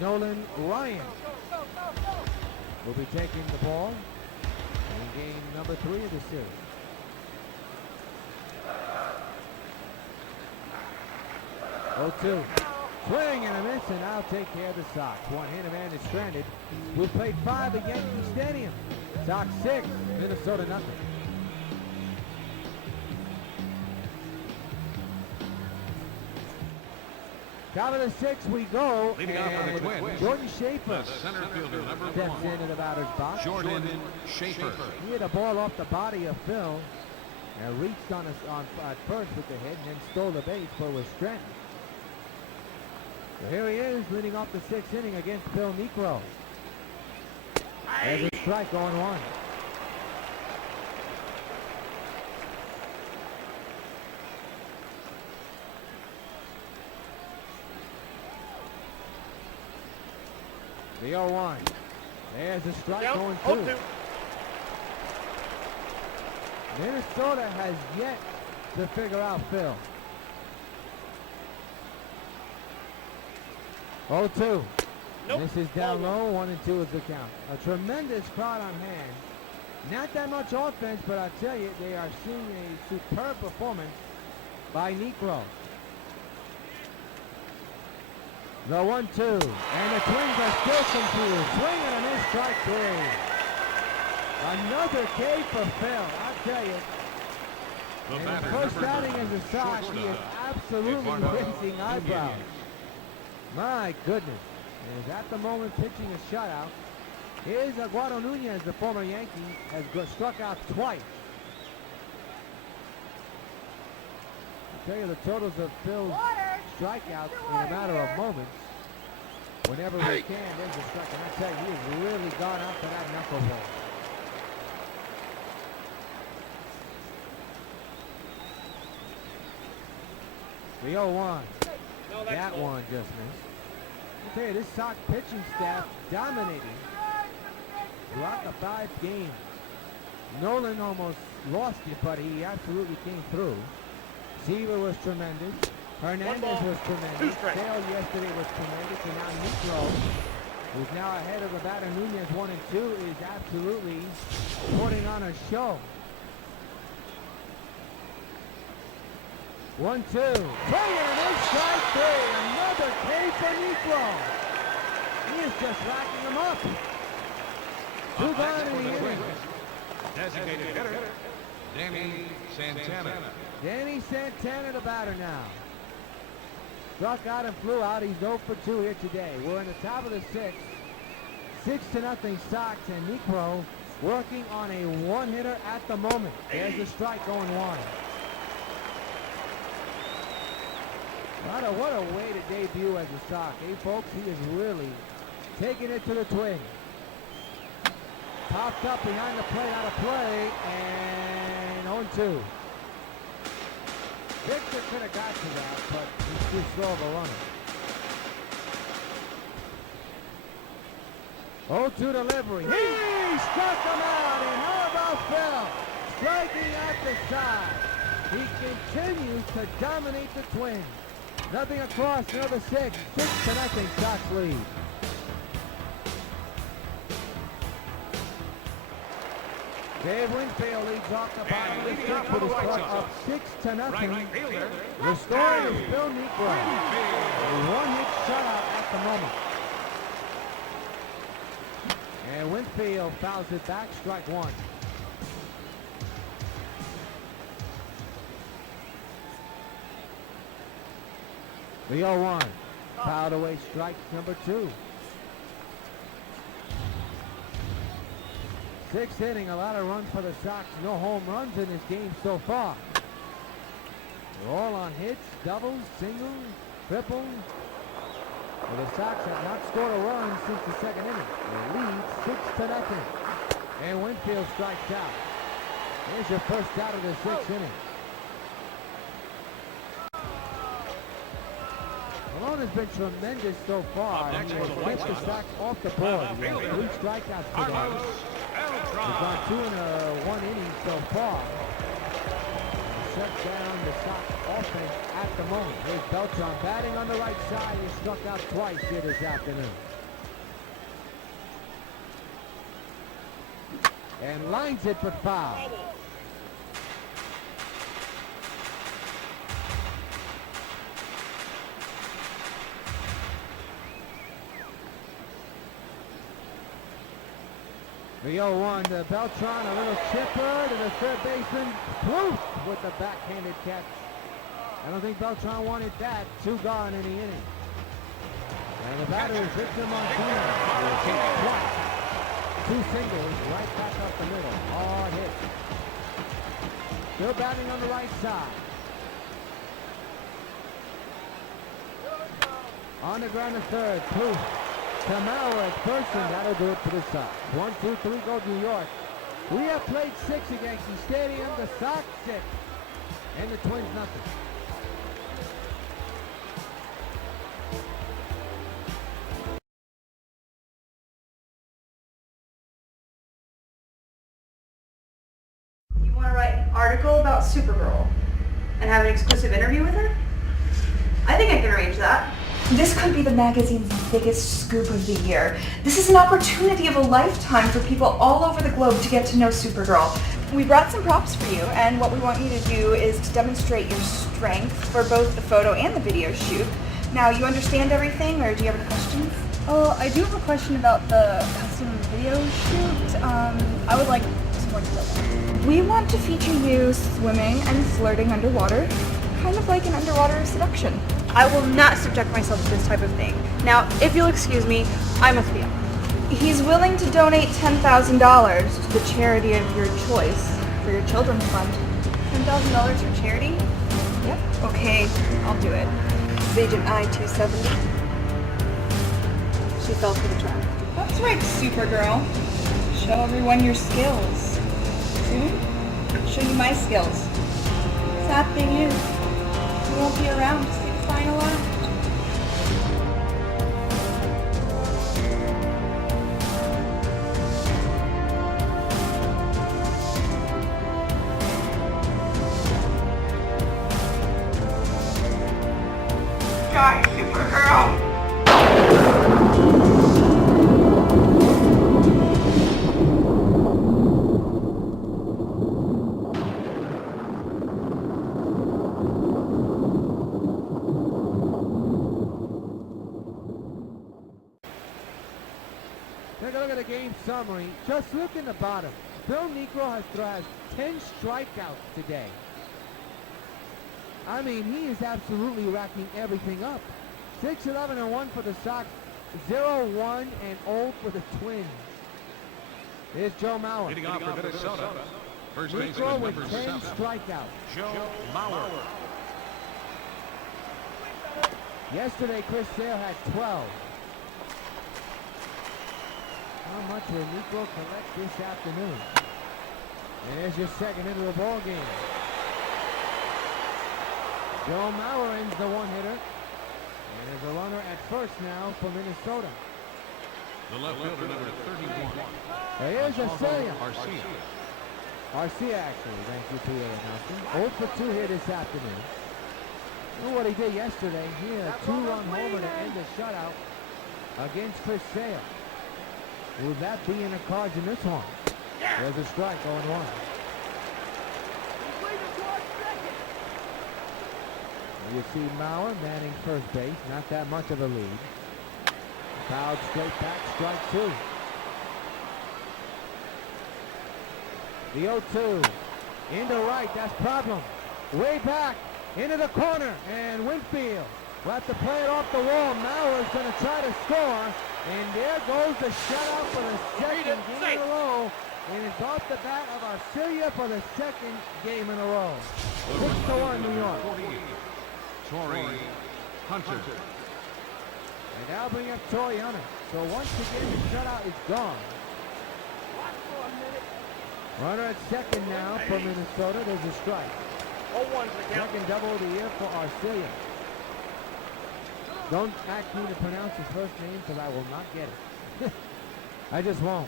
Nolan Ryan will be taking the ball in game number 3 of the series. Oh, 2. Swing and a miss, and now take care of the Sox. One hitter man is stranded. We played 5 at Yankee Stadium. Sox 6, Minnesota nothing. Top of the 6th we go. Leading off for the Twins, Jordan Schaefer the center fielder, number steps 1, into the batter's box. Jordan Schaefer. He hit a ball off the body of Phil and reached on at first with the hit and then stole the base, but was stranded. So here he is, leading off the 6th inning against Phil Niekro. There's a strike going 1. The 0-1. There's a strike going 2. Minnesota has yet to figure out Phil. 0-2. This is down low. 1 and 2 is the count. A tremendous crowd on hand. Not that much offense, but I tell you, they are seeing a superb performance by Niekro. The 1-2, and the Twins are still confused. Swing and a miss, strike 3. Another K for Phil, I tell you. In the first outing as a Sox, he is absolutely raising eyebrows. My goodness. And is at the moment pitching a shutout. Here's Eduardo Nunez, the former Yankee, has struck out twice. I'll tell you the totals of Phil's strikeouts in a matter of moments. Whenever we can, there's a strike. And I tell you, he has really gone after that knuckleball. The 0-1. That one just missed. I'll tell you, this Sox pitching staff dominating throughout the 5 games. Nolan almost lost it, but he absolutely came through. Seaver was tremendous. Hernandez was tremendous. Sale yesterday was tremendous. And now Niekro, who's now ahead of the batter Nunez 1 and 2, is absolutely putting on a show. 1-2. Swing and a miss, strike 3. Another K for Niekro. He is just racking them up. 2 gone in the inning. Designated hitter, Danny Santana. Danny Santana, the batter now. Struck out and flew out. He's 0 for 2 here today. We're in the top of the 6th. 6-0 Sox, and Niekro working on a 1-hitter at the moment. There's a strike going 1. What a way to debut as a Sox. Hey, folks, he is really taking it to the Twins. Popped up behind the plate, out of play, and 0-2. Victor could have got to that, but he's too slow of a runner. 0-2 delivery. He struck him out, and how about Phil? Striking out the side. He continues to dominate the Twins. Nothing across, another 6. 6-0 Sox lead. Dave Winfield leads off the bottom of the 6th with a score of 6-0. Restoring is Bill Negro. A one-hit shutout at the moment. And Winfield fouls it back, strike 1. The 0-1. Fouled away, strike number 2. 6th inning, a lot of runs for the Sox. No home runs in this game so far. They're all on hits, doubles, singles, triples. Well, the Sox have not scored a run since the 2nd inning. They lead 6-0. And Winfield strikes out. Here's your first out of the 6th inning. Malone has been tremendous so far. He has kept the Sox off the board. He has 3 strikeouts today. He's gone 2 in 1 inning so far. Shut down the Sox offense at the moment. Here's Beltran batting on the right side. He struck out twice here this afternoon. And lines it for foul. The 0-1 to Beltran, a little chipper to the third baseman. Poof with the backhanded catch. I don't think Beltran wanted that. 2 gone in the inning. And the batter is Victor Montana. Hit twice. 2 singles right back up the middle. Hard hit. Still batting on the right side. On the ground to third. Poof. Kamara at first, and that'll do it for the Sox. 1, 2, 3 go New York. We have played 6 at Yankee Stadium. The Sox 6. And the Twins nothing. You want to write an article about Supergirl and have an exclusive interview with her? I think I can arrange that. This could be the magazine's biggest scoop of the year. This is an opportunity of a lifetime for people all over the globe to get to know Supergirl. We brought some props for you, and what we want you to do is to demonstrate your strength for both the photo and the video shoot. Now, you understand everything, or do you have any questions? Oh, I do have a question about the custom video shoot. I would like some more details. We want to feature you swimming and flirting underwater, kind of like an underwater seduction. I will not subject myself to this type of thing. Now, if you'll excuse me, I must be up. He's willing to donate $10,000 to the charity of your choice for your children's fund. $10,000 for charity? Yep. Okay, I'll do it. Is Agent I-270? She fell for the trap. That's right, Supergirl. Show everyone your skills. Soon, I'll show you my skills. Sad thing is, you won't be around to see the final act. Die, Supergirl! Take a look at the game summary. Just look in the bottom. Bill Negro has 10 strikeouts today. I mean, he is absolutely racking everything up. 6-11-1 for the Sox. 0-1 and 0 for the Twins. Here's Joe Mauer. Leading off for Minnesota. First Negro baseman with number 10 7. strikeouts. Joe Mauer. Yesterday, Chris Sale had 12. How much will Nico collect this afternoon? And there's your second into the ball game. Joe Mauer ends the one-hitter. And there's a runner at first now for Minnesota. The left fielder, number 31. Here's Arcia. Arcia. Arcia, actually. Thank you, P.A. Nelson. 0 for 2 here this afternoon. Look what he did yesterday. He had a 2-run homer to end the shutout against Chris Sale. Will that be in the cards in this one? There's a strike, 0-1. You see Mauer manning first base. Not that much of a lead. Fouled straight back, strike 2. The 0-2. Into right, that's problem. Way back, into the corner, and Winfield will have to play it off the wall. Mauer's going to try to score, and there goes the shutout for the second game in a row. And it's off the bat of Arcia for the second game in a row. 6-1 New York. Torrey Hunter. And now bring up Torrey Hunter. So once again, the shutout is gone. Runner at second now for Minnesota. There's a strike. Second double of the year for Arcia. Don't ask me to pronounce his first name because I will not get it. I just won't.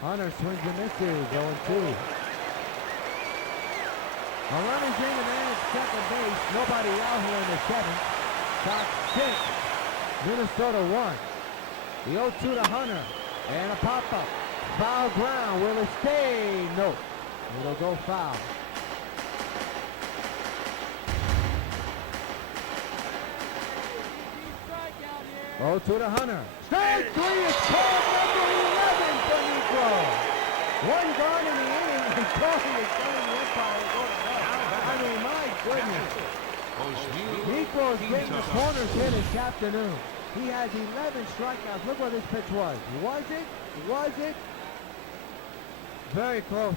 Hunter swings and misses. 0-2. A runner's in, the man at second base. Nobody out here in the seventh. Sox 6. Minnesota 1. The 0-2 to Hunter. And a pop-up. Foul ground. Will it stay? No. It'll go foul. Oh, to the Hunter. Strike 3 is called, number 11 for Negro. One gone in the inning, and Torrey is telling the umpire to go to bed. I mean, my goodness. Negro is getting the corners here this afternoon. He has 11 strikeouts. Look what this pitch was. Was it? Was it? Very close.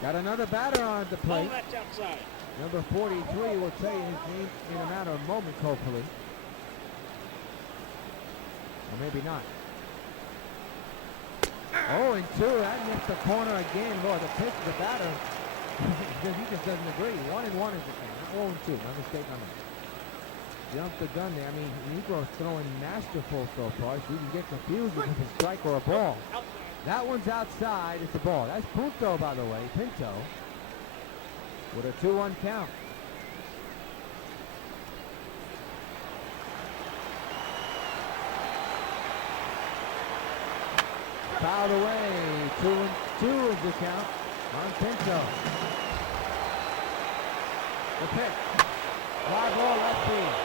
Got another batter on the plate. That's outside. Number 43 will tell you his name in a matter of moments, hopefully. Or maybe not. 0-2. That missed the corner again. Lord, the pitch, the batter. He just doesn't agree. 1-1 is the count. 0-2. My mistake on that. Jumped the gun there. I mean, Negro's throwing masterful so far, so you can get confused if it's a strike or a ball. That one's outside. It's a ball. That's Pinto, by the way. Pinto. With a 2-1 count. Fouled away. 2-2 is the count on Pinto. The pitch. Fly ball left field.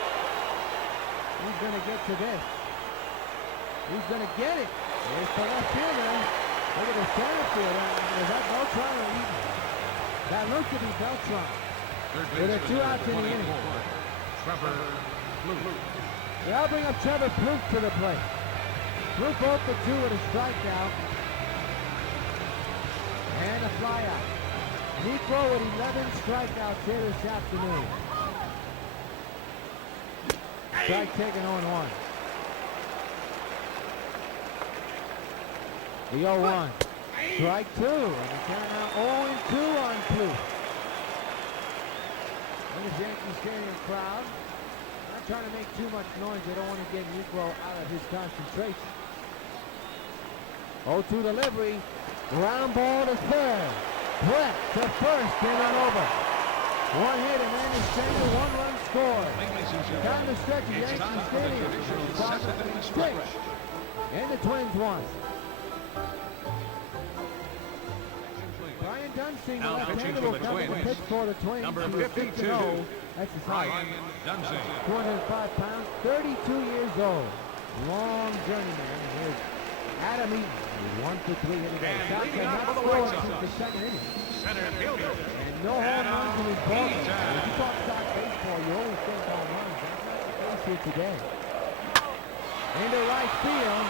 He's going to get to this. He's going to get it. Here's the left fielder. Look at the center fielder. Is that Beltran or Eaton? That looks to be Beltran. With a 2 outs in the inning. Trevor Plouffe. They'll bring up Trevor Plouffe to the plate. Plouffe 0 for 2 with a strikeout. And a flyout. Negro with 11 strikeouts here this afternoon. Strike taken 0-1. The 0-1. Strike 2. And the count now 0-2 on Plouffe. In the Yankee Stadium crowd. Not trying to make too much noise. They don't want to get Negro out of his concentration. 0-2 delivery. Ground ball to third. Brett to first and run over. One hit and then is single, 1-run score. Down the stretch of Yankee Stadium. Sox 6 and the Twins 1. Brian Dunsing, the left-hander, will come in and pitch for the Twins. Number He is 52. That's his height. Brian Dunsing. 205 pounds, 32 years old. Long journeyman. Here's Adam Eaton. 1 for 3 in the day. Sox have not scored since the second inning. Center fielder. And no home runs in his ball game. If you talk Sox baseball, you always think home runs. That's not the case here today. Into right field.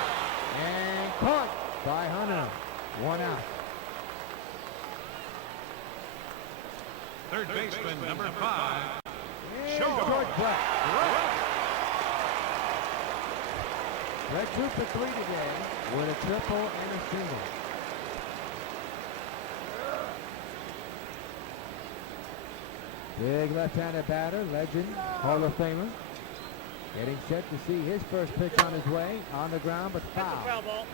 And caught by Hunter. 1 out. Third baseman, number 5. Short Brett. Brett 2 for 3 today with a triple and a single. Big left-handed batter, legend, Hall of Famer. Getting set to see his first pitch on his way. On the ground, but foul. Foul ball.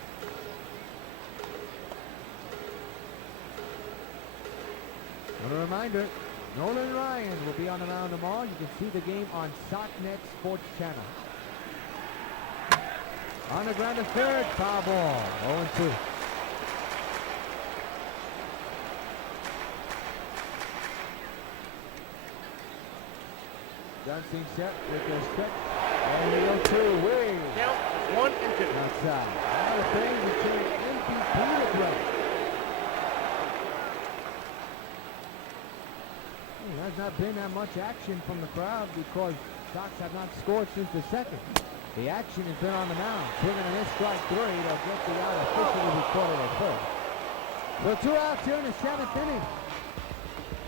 And a reminder, Nolan Ryan will be on the mound tomorrow. You can see the game on SockNet Sports Channel. On the ground to third, foul ball, 0-2. Dunsing set with their stretch. And the 0-2, way. Count 1-2. Outside. Now the Braves are turning MVP to Brett. There's not been that much action from the crowd because Sox have not scored since the second. The action has been on the mound. Swinging a missed strike 3. They'll get the out officially recorded at first. So 2 outs here in the 7th inning.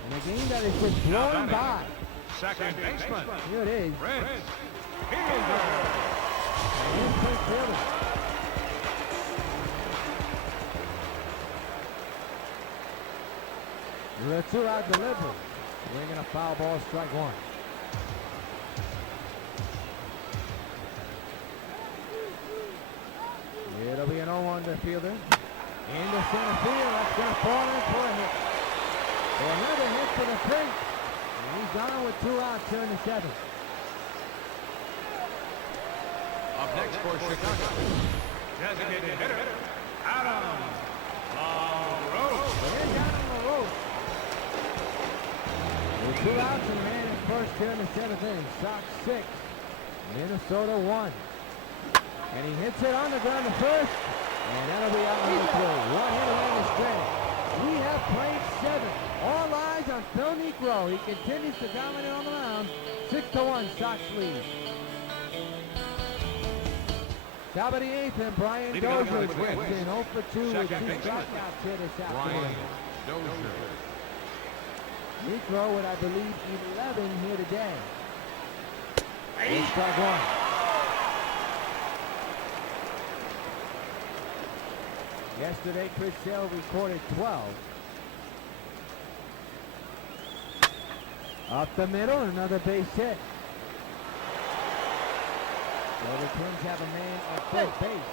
And a game that is just blown by. Second baseman. Here it is. Prince. And here's Prince Fielder. The 2-out delivery. Bringing a foul ball, strike 1. It'll be an 0-1 to Fielder. Into center field. That's going to fall in for a hit. So another hit for the Prince. And he's gone with 2 outs here in the 7th. Up next for Chicago. Designated hitter, Adam LaRoche. They're down on the rope. With 2 outs and a man at first here in the 7th inning. Sox 6, Minnesota 1. And he hits it on the ground to first. And that'll be out number 3. 1 hit away is stranded. We have played 7. All eyes on Phil Niekro. He continues to dominate on the mound. 6-1, Sox lead. Top of the 8th, and Brian Dozier gets in 0 for 2 with 2 strikeouts here this afternoon. Niekro with, I believe, 11 here today. Here's strike 1. Yesterday, Chris Sale recorded 12. Up the middle, another base hit. So the Twins have a man at first base.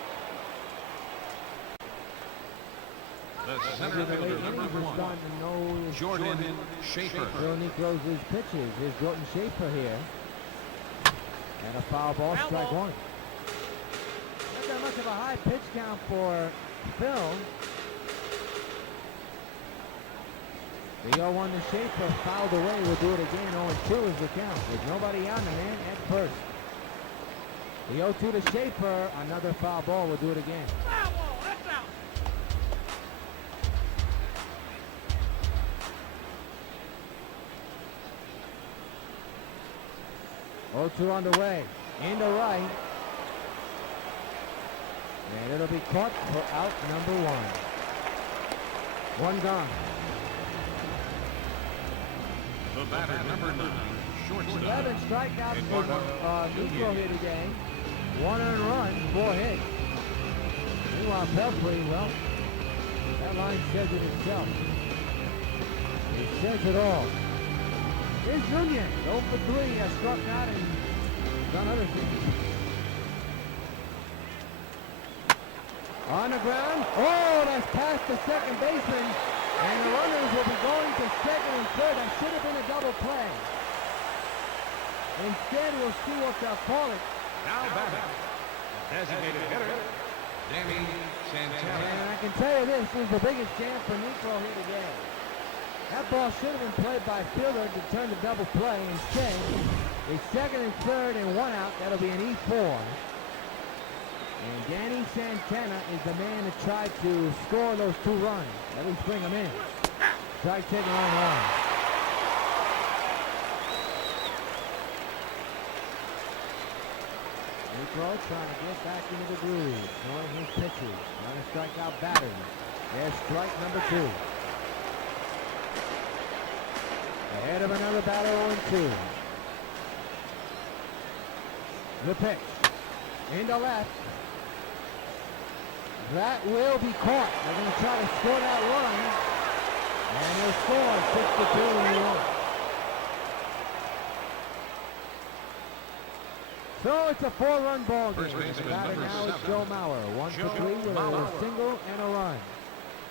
The Maybe center the late fielder, innings number are 1. starting to know his Jordan Schaefer. Phil Niekro's his pitches. Here's Jordan Schaefer here. And a foul ball, strike 1. Not that much of a high pitch count for Phil. The 0-1 to Schaefer fouled away. We'll do it again. 0-2 is the count. With nobody on the man at first. The 0-2 to Schaefer. Another foul ball. We'll do it again. Foul ball. That's out. 0-2 underway. Into right. And it'll be caught for out number 1. 1 gone. The batter, number 9, shortstop. 11 strikeouts for Niekro here today. 1 earned run, 4 hits. Meanwhile, Pelfrey, well, that line says it itself. It says it all. Here's Nunez, 0 for 3, has struck out and done other things. On the ground, oh, that's past the second baseman. And the runners will be going to second and third. That should have been a double play. Instead, we'll see what they'll call it. Now batting, designated hitter, Danny Santana. And I can tell you this is the biggest jam for Niekro here today. That ball should have been played by Fielder to turn the double play. Instead, it's second and third and 1 out. That'll be an E4. And Danny Santana is the man that tried to score those 2 runs. At least bring them in. Tried taking on 1. Niekro trying to get back into the groove. Throwing his pitches. Trying to strike out batters. There's strike number 2. Ahead of another batter 0-2. The pitch. Into left. That will be caught. They're going to try to score that run. And they'll score 6-2 in New York. So it's a 4-run ball game. The batter now is Joe Mauer. 1 for 3 with a single and a run.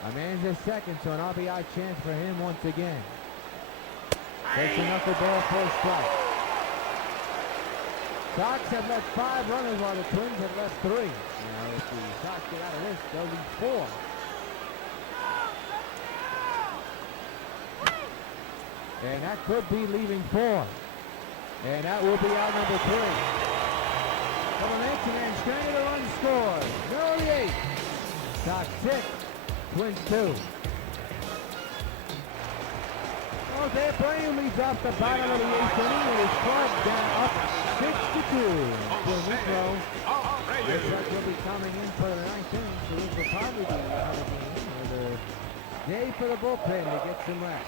A man's at second, so an RBI chance for him once again. Takes a knuckleball for a strike. Sox have left 5 runners while the Twins have left 3. Now if the Sox get out of this, they'll leave 4. And that could be leaving 4. And that will be out number 3. Double makes and then stranded a run scores. Middle of the 8th. Sox 6, Twins 2. Jose Abreu leads off the bottom of the 8th inning with his club down up 6-2. Nico looks like he'll be coming in for the 9th inning, so this will probably be another game with a day for the bullpen to get some rest.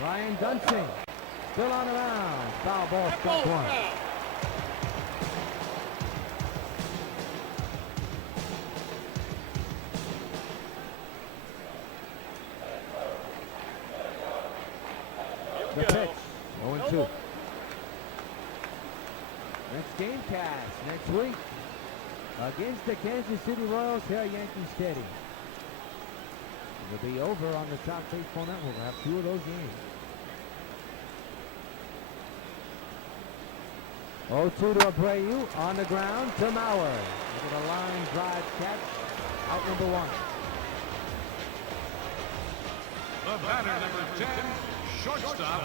Brian Dunsing still on the mound. Foul ball, strike 1. The pitch, 0-2. Next Gamecast next week against the Kansas City Royals here at Yankee Stadium. It'll be over on the Top Baseball Network. We'll have 2 of those games. 0-2 to Abreu on the ground to Mauer. Look at a line drive catch. Out number 1. The batter, number 10, shortstop,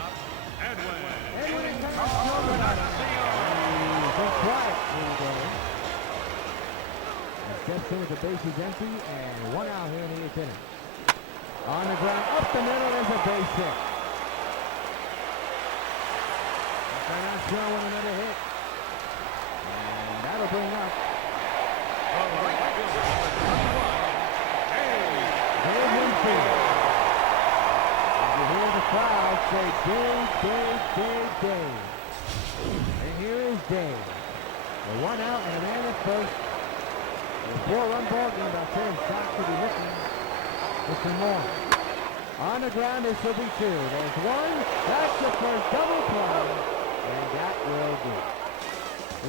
Edwin. Edwin quiet. Steps in with the bases empty and 1 out here in the 8th inning. On the ground, up the middle, there's a base hit. Franchise with another hit. And that'll bring up Dave Winfield. You hear the crowd say, Dave, Dave, Dave, Dave. And here is Dave. A 1 out and a man at first. A 4-run ball game. I'll tell you, Sox will be looking for some more. On the ground, this will be 2. There's 1. That's the first double play. And that will do.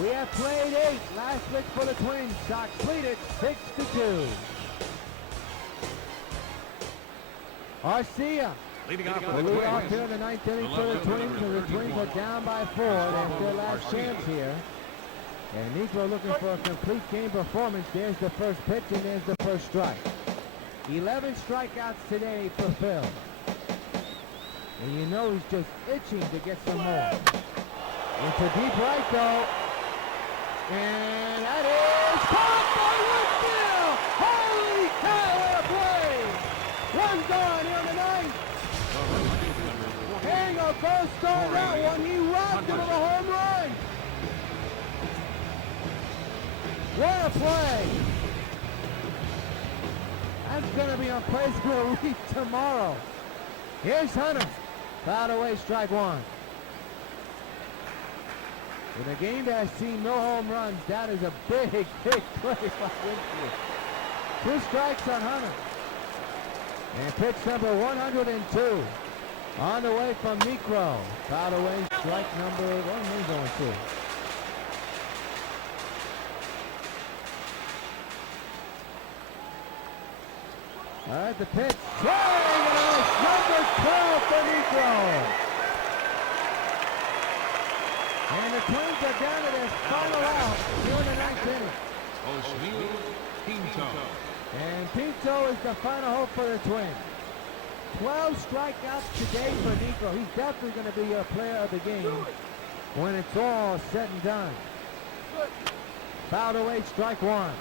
We have played 8. Last pitch for the Twins. Sox lead it 6-2. Arcia. Leading off here in the 9th inning for the Twins, and the Twins are down by 4. That's their last chance here. And Negro looking for a complete game performance. There's the first pitch, and there's the first strike. 11 strikeouts today for Phil. And you know he's just itching to get some more. Into deep right, though. And that is caught by Winfield! Holy cow, what a play! 1 gone here in the 9th. Hango goes stole that one. He robbed him of a home run. What a play. That's going to be on place for a week tomorrow. Here's Hunter. Fouled away, strike 1. In a game that has seen no home runs, that is a big, big play by Winfield. 2 strikes on Hunter. And pitch number 102. On the way from Necro. Fouled away, strike number 1. He's going 2. All right, the pitch. Swing and a nice number 12 for Necro. And the Twins are down to their final out here in the 9th inning. Osweiler Pinto. And Pinto is the final hope for the Twins. 12 strikeouts today for Necro. He's definitely going to be a player of the game when it's all said and done. Fouled away, strike 1.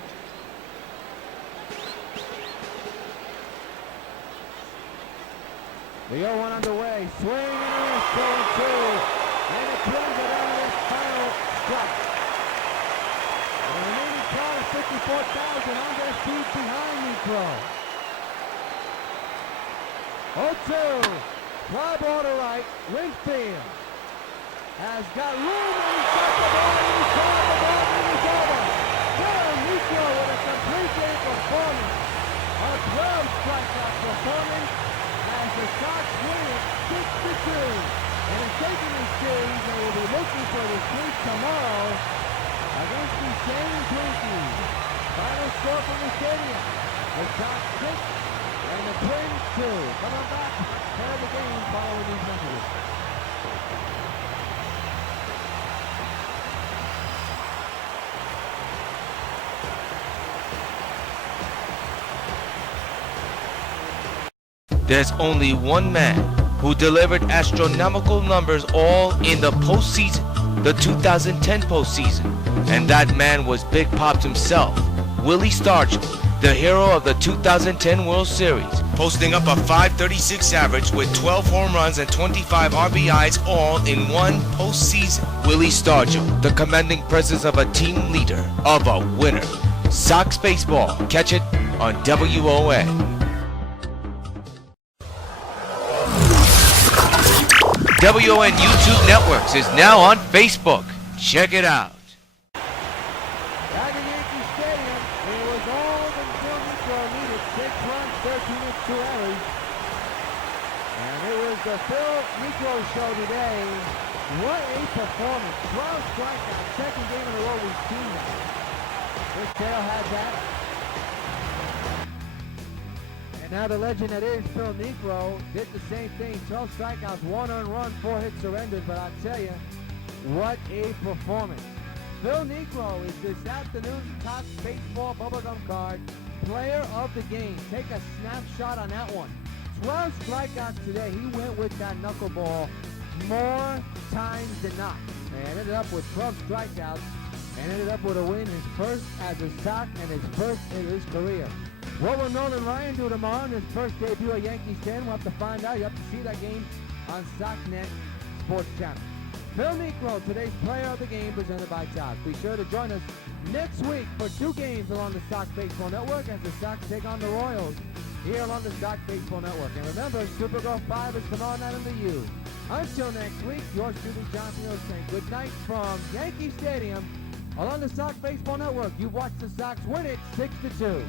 The 0-1 underway. Swing and a miss, 0-2. And the Twins are down to this final strike. The remaining crowd of 54,000 on their feet behind Necro. 0-2. Fly ball to right. Winfield has got room and he's got the ball and he's got the ball and he's over. Phil Niekro with a complete game performance. A 12 strikeout performance as the Sox win it 6-2. And in taking this series, they will be looking for the sweep tomorrow against the same Twinkies. Final score from the stadium. The Sox 6 and the Twins 2. Coming back, head of the game following these messages. There's only one man who delivered astronomical numbers all in the postseason, the 2010 postseason. And that man was Big Pops himself, Willie Stargell, the hero of the 2010 World Series, posting up a .536 average with 12 home runs and 25 RBIs all in one postseason. Willie Stargell, the commanding presence of a team leader, of a winner. Sox baseball. Catch it on WON. WON YouTube Networks is now on Facebook. Check it out. Back at Yankee Stadium, it was all that Phil Niekro needed. 6 runs, 13 hits, 2 errors. And it was the Phil Niekro show today. What a performance. 12 strikeouts, second game in a row we've seen that. This tail had that. And now the legend that is Phil Niekro did the same thing. 12 strikeouts, 1 earned run, 4 hits surrendered. But I tell you, what a performance. Phil Niekro is this afternoon's top baseball bubblegum card player of the game. Take a snapshot on that one. 12 strikeouts today. He went with that knuckleball more times than not. And ended up with 12 strikeouts and ended up with a win, his first as a Sox and his first in his career. What will Nolan Ryan do tomorrow in his first debut at Yankee Stadium? We'll have to find out. You have to see that game on SoxNet Sports Channel. Phil Niekro, today's player of the game, presented by Sox. Be sure to join us next week for 2 games along the Sox Baseball Network as the Sox take on the Royals here on the Sox Baseball Network. And remember, Supergirl 5 is tomorrow night on the U. Until next week, yours truly, John Field, saying good night from Yankee Stadium along the Sox Baseball Network. You've watched the Sox win it 6-2.